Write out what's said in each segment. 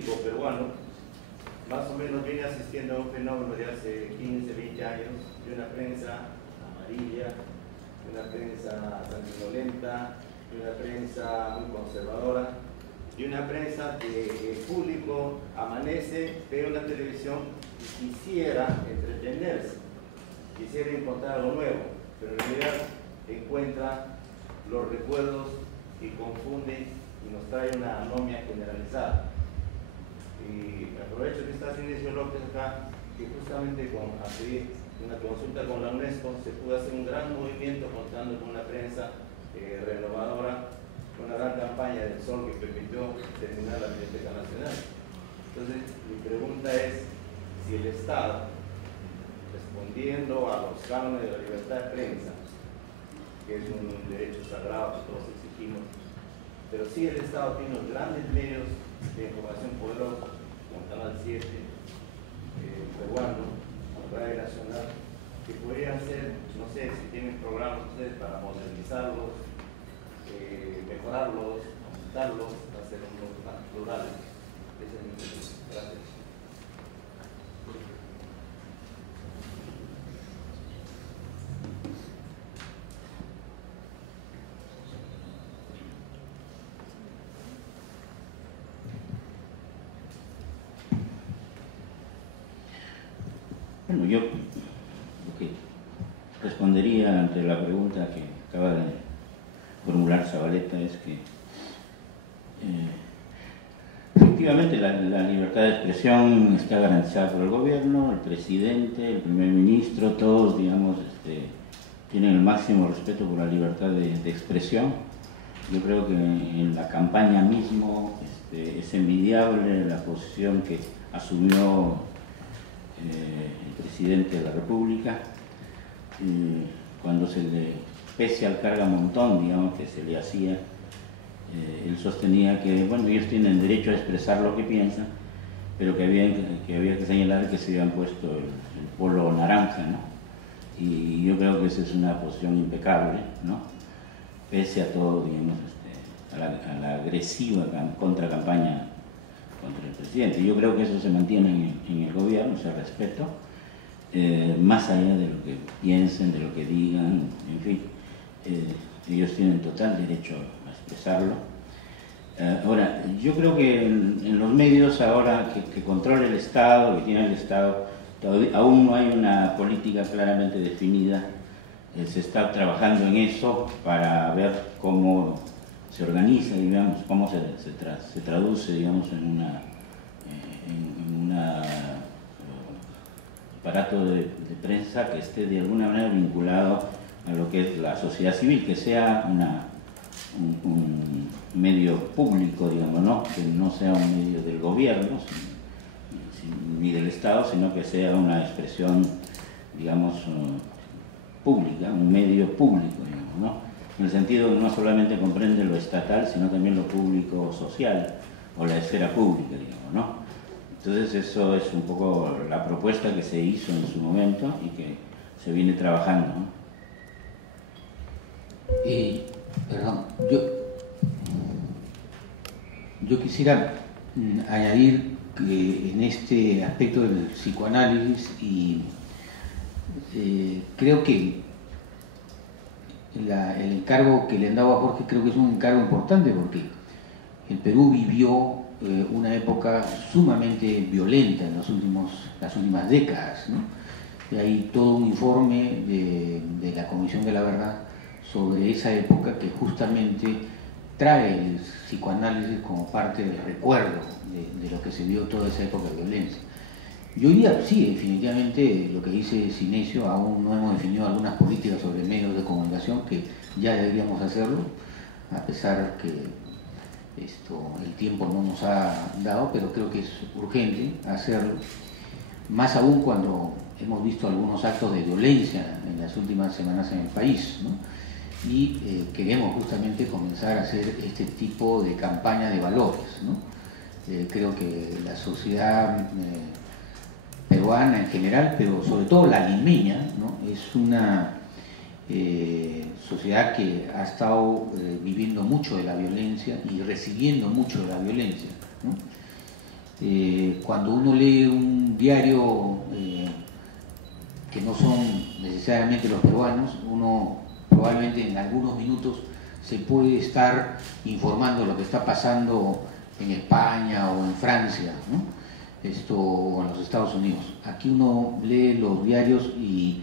público peruano más o menos viene asistiendo a un fenómeno de hace 15, 20 años, de una prensa amarilla, de una prensa sanguinolenta, de una prensa muy conservadora, de una prensa que el público amanece, ve una televisión y quisiera entretenerse, quisiera encontrar algo nuevo, pero en realidad encuentra los recuerdos y confunde y nos trae una anomia generalizada. Y aprovecho que está Sinesio López acá, que justamente a pedir una consulta con la UNESCO se pudo hacer un gran movimiento contando con una prensa renovadora, con una gran campaña del Sol que permitió terminar la Biblioteca Nacional. Entonces, mi pregunta es si el Estado, respondiendo a los cánones de la libertad de prensa, que es un derecho sagrado que todos exigimos, pero si el Estado tiene unos grandes medios de información poderosos, como Canal 7, peruano, Radio Nacional, que podrían ser, no sé, si tienen programas ustedes para modernizarlos, mejorarlos, aumentarlos, hacerlos más plurales. Ese es mi pregunta. Gracias. Bueno, yo lo que respondería ante la pregunta que acaba de formular Zabaleta es que efectivamente la libertad de expresión está garantizada por el gobierno, el presidente, el primer ministro, todos, digamos, tienen el máximo respeto por la libertad de expresión. Yo creo que en la campaña mismo es envidiable la posición que asumió el presidente de la República, cuando pese al cargamontón, digamos, que se le hacía, él sostenía que, bueno, ellos tienen derecho a expresar lo que piensan, pero que había que señalar que se habían puesto el polo naranja, ¿no? Y yo creo que esa es una posición impecable, ¿no? Pese a todo, digamos, a la agresiva contracampaña contra el presidente. Yo creo que eso se mantiene en el gobierno, ese respeto, más allá de lo que piensen, de lo que digan, en fin, ellos tienen total derecho a expresarlo. Ahora, yo creo que en los medios ahora que controla el Estado, que tiene el Estado, aún no hay una política claramente definida. Se está trabajando en eso para ver cómo se organiza, digamos, cómo se traduce, digamos, en un aparato de prensa que esté de alguna manera vinculado a lo que es la sociedad civil, que sea un medio público, digamos, ¿no? Que no sea un medio del gobierno ni del Estado, sino que sea una expresión, digamos, pública, un medio público, digamos, ¿no? En el sentido que no solamente comprende lo estatal, sino también lo público social, o la esfera pública, digamos, ¿no? Entonces eso es un poco la propuesta que se hizo en su momento y que se viene trabajando, ¿no? Perdón, yo quisiera añadir que en este aspecto del psicoanálisis, y creo que el encargo que le han dado a Jorge creo que es un encargo importante, porque el Perú vivió una época sumamente violenta en las últimas décadas, ¿no? Y hay todo un informe de la Comisión de la Verdad sobre esa época que justamente trae el psicoanálisis como parte del recuerdo de lo que se vio toda esa época de violencia. Yo diría, sí, definitivamente lo que dice Sinesio, aún no hemos definido algunas políticas sobre medios de comunicación que ya deberíamos hacerlo, a pesar que el tiempo no nos ha dado, pero creo que es urgente hacerlo, más aún cuando hemos visto algunos actos de violencia en las últimas semanas en el país, ¿no? Y queremos justamente comenzar a hacer este tipo de campaña de valores, ¿no? Creo que la sociedad peruana en general, pero sobre todo la limeña, ¿no? Es una sociedad que ha estado viviendo mucho de la violencia y recibiendo mucho de la violencia, ¿no? Cuando uno lee un diario que no son necesariamente los peruanos, uno probablemente en algunos minutos se puede estar informando de lo que está pasando en España o en Francia, ¿no? O en los Estados Unidos. Aquí uno lee los diarios y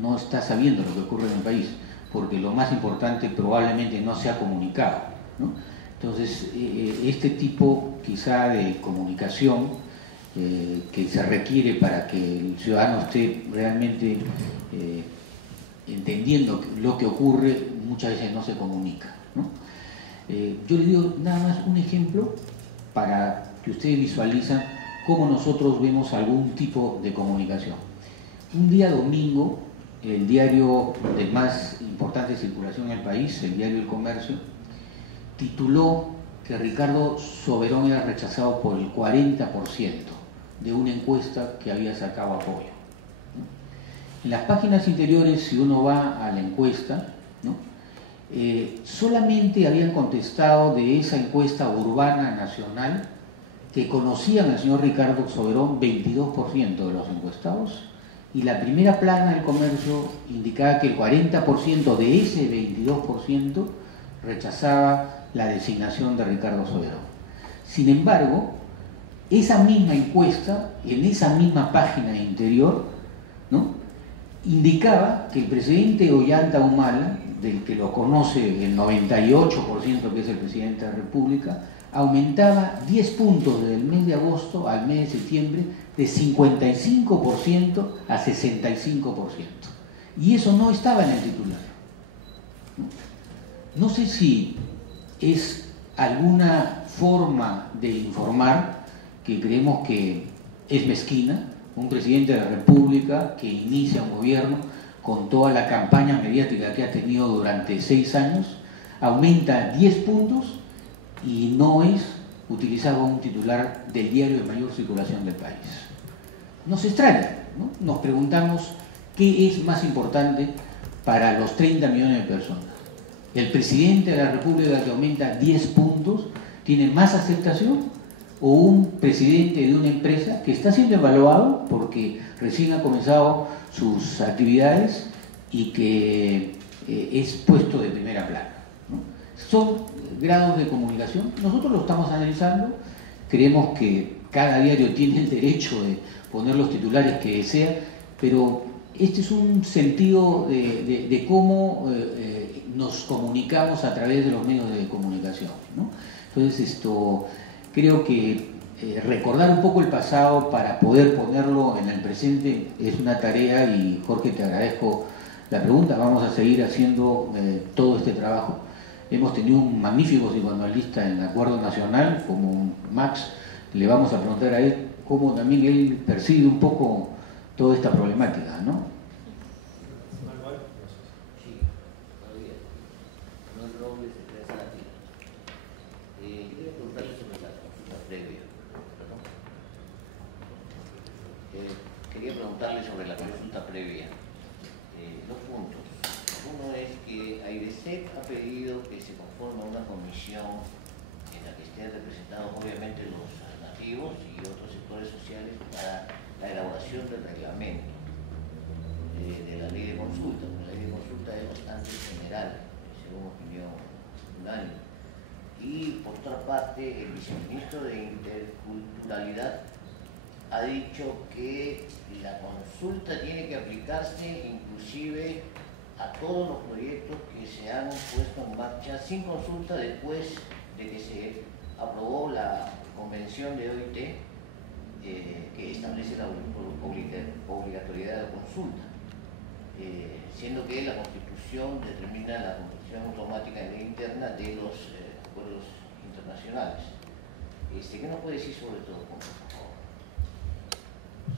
no está sabiendo lo que ocurre en el país, porque lo más importante probablemente no se ha comunicado, ¿no? Entonces, este tipo quizá de comunicación que se requiere para que el ciudadano esté realmente entendiendo lo que ocurre, muchas veces no se comunica, ¿no? Yo les digo nada más un ejemplo para que ustedes visualizan cómo nosotros vemos algún tipo de comunicación. Un día domingo, el diario de más importante circulación en el país, el diario El Comercio, tituló que Ricardo Soberón era rechazado por el 40% de una encuesta que había sacado Apoyo. En las páginas interiores, si uno va a la encuesta, ¿no? Solamente habían contestado de esa encuesta urbana nacional que conocían al señor Ricardo Soberón 22% de los encuestados, y la primera plana del Comercio indicaba que el 40% de ese 22% rechazaba la designación de Ricardo Soberón. Sin embargo, esa misma encuesta, en esa misma página interior, ¿no?, indicaba que el presidente Ollanta Humala, del que lo conoce el 98% que es el presidente de la República, aumentaba 10 puntos desde el mes de agosto al mes de septiembre, de 55% a 65%. Y eso no estaba en el titular. No sé si es alguna forma de informar que creemos que es mezquina. Un presidente de la República que inicia un gobierno con toda la campaña mediática que ha tenido durante 6 años, aumenta 10 puntos y no es utilizado un titular del diario de mayor circulación del país. Nos extraña, ¿no? Nos preguntamos qué es más importante para los 30 millones de personas. ¿El presidente de la República que aumenta 10 puntos tiene más aceptación, o un presidente de una empresa que está siendo evaluado porque recién ha comenzado sus actividades y que es puesto de primera plana, ¿no? Son grados de comunicación. Nosotros lo estamos analizando. Creemos que cada diario tiene el derecho de poner los titulares que desea, pero este es un sentido de cómo nos comunicamos a través de los medios de comunicación, ¿no? Entonces, creo que recordar un poco el pasado para poder ponerlo en el presente es una tarea, y Jorge, te agradezco la pregunta. Vamos a seguir haciendo todo este trabajo. Hemos tenido un magnífico psicoanalista en el Acuerdo Nacional, como Max. Le vamos a preguntar a él cómo también él percibe un poco toda esta problemática, ¿no? Quería preguntarle sobre la consulta previa. Dos puntos. Uno es que AIRESEC ha pedido que se conforme una comisión en la que estén representados obviamente los nativos y otros sectores sociales para la elaboración del reglamento de la ley de consulta. La ley de consulta es bastante general, según opinión unánime. Y por otra parte, el viceministro de Interculturalidad ha dicho que la consulta tiene que aplicarse inclusive a todos los proyectos que se han puesto en marcha sin consulta después de que se aprobó la convención de OIT que establece la obligatoriedad de consulta, siendo que la Constitución determina la constitución automática de ley interna de los acuerdos internacionales. ¿Qué nos puede decir sobre todo, por favor?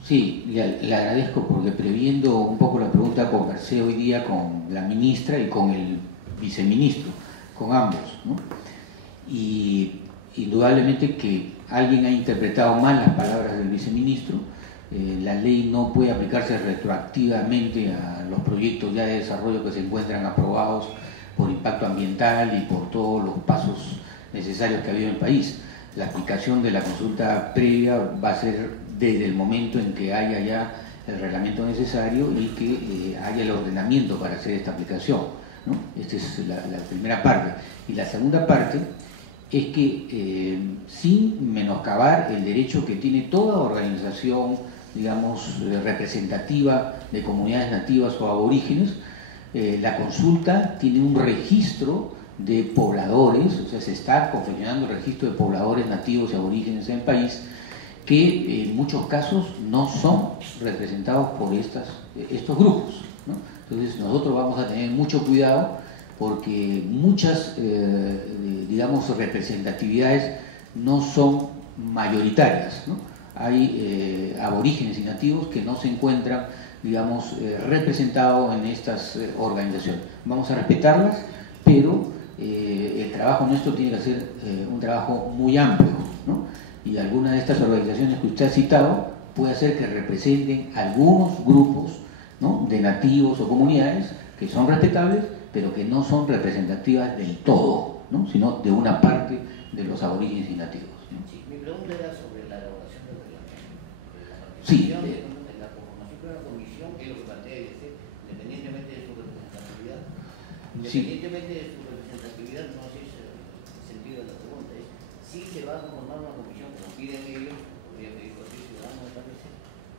Sí, le agradezco, porque previendo un poco la pregunta conversé hoy día con la ministra y con el viceministro, con ambos, ¿no? Y indudablemente que alguien ha interpretado mal las palabras del viceministro. La ley no puede aplicarse retroactivamente a los proyectos ya de desarrollo que se encuentran aprobados por impacto ambiental y por todos los pasos necesarios que ha habido en el país. la aplicación de la consulta previa va a ser desde el momento en que haya ya el reglamento necesario y que haya el ordenamiento para hacer esta aplicación, ¿no? Esta es la primera parte. Y la segunda parte es que sin menoscabar el derecho que tiene toda organización, digamos, representativa de comunidades nativas o aborígenes, la consulta tiene un registro de pobladores, o sea, se está confeccionando el registro de pobladores nativos y aborígenes en el país, que en muchos casos no son representados por estos grupos, ¿no? Entonces nosotros vamos a tener mucho cuidado porque muchas, digamos, representatividades no son mayoritarias, ¿no? Hay aborígenes y nativos que no se encuentran, digamos, representados en estas organizaciones. Vamos a respetarlas, pero el trabajo nuestro tiene que ser un trabajo muy amplio, ¿no? Y algunas de estas organizaciones que usted ha citado puede ser que representen algunos grupos, ¿no?, de nativos o comunidades que son respetables, pero que no son representativas del todo, ¿no?, sino de una parte de los aborígenes y nativos, ¿no? Sí, mi pregunta era sobre la elaboración del reglamento, la Sí, participación de la conformación de una comisión, que es lo que plantea independientemente de su representatividad. Independientemente de su representatividad, no sé si el sentido de la pregunta es si se va a conformar una comisión, como piden ellos, podría pedir cualquier ciudadano, tal vez,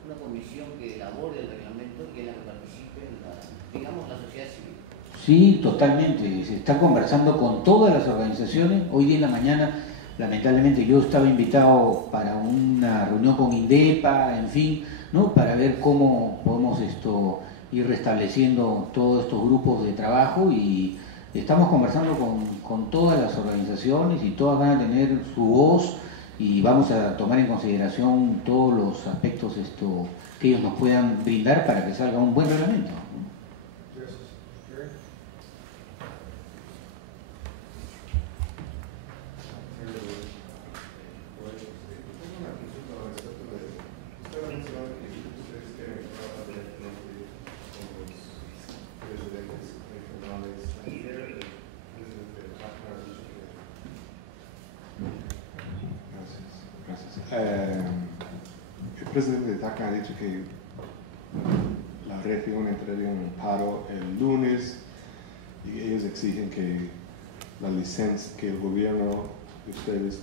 una comisión que elabore el reglamento y en la que participe, digamos, la sociedad civil. Sí, totalmente. Se está conversando con todas las organizaciones. Hoy día en la mañana, lamentablemente, yo estaba invitado para una reunión con INDEPA, en fin, ¿no?, para ver cómo podemos ir restableciendo todos estos grupos de trabajo, y estamos conversando con todas las organizaciones y todas van a tener su voz y vamos a tomar en consideración todos los aspectos que ellos nos puedan brindar para que salga un buen reglamento. El presidente Tacna ha dicho que la región entraría en un paro el lunes y ellos exigen que la licencia, que el gobierno de ustedes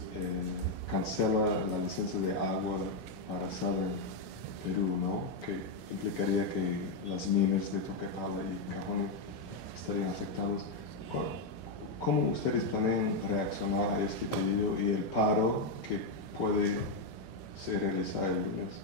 cancela la licencia de agua para sal en Perú, ¿no? Que implicaría que las minas de Toquepala y Cajones estarían afectadas. ¿Cómo ustedes planean reaccionar a este pedido y el paro que puede se realizar el lunes?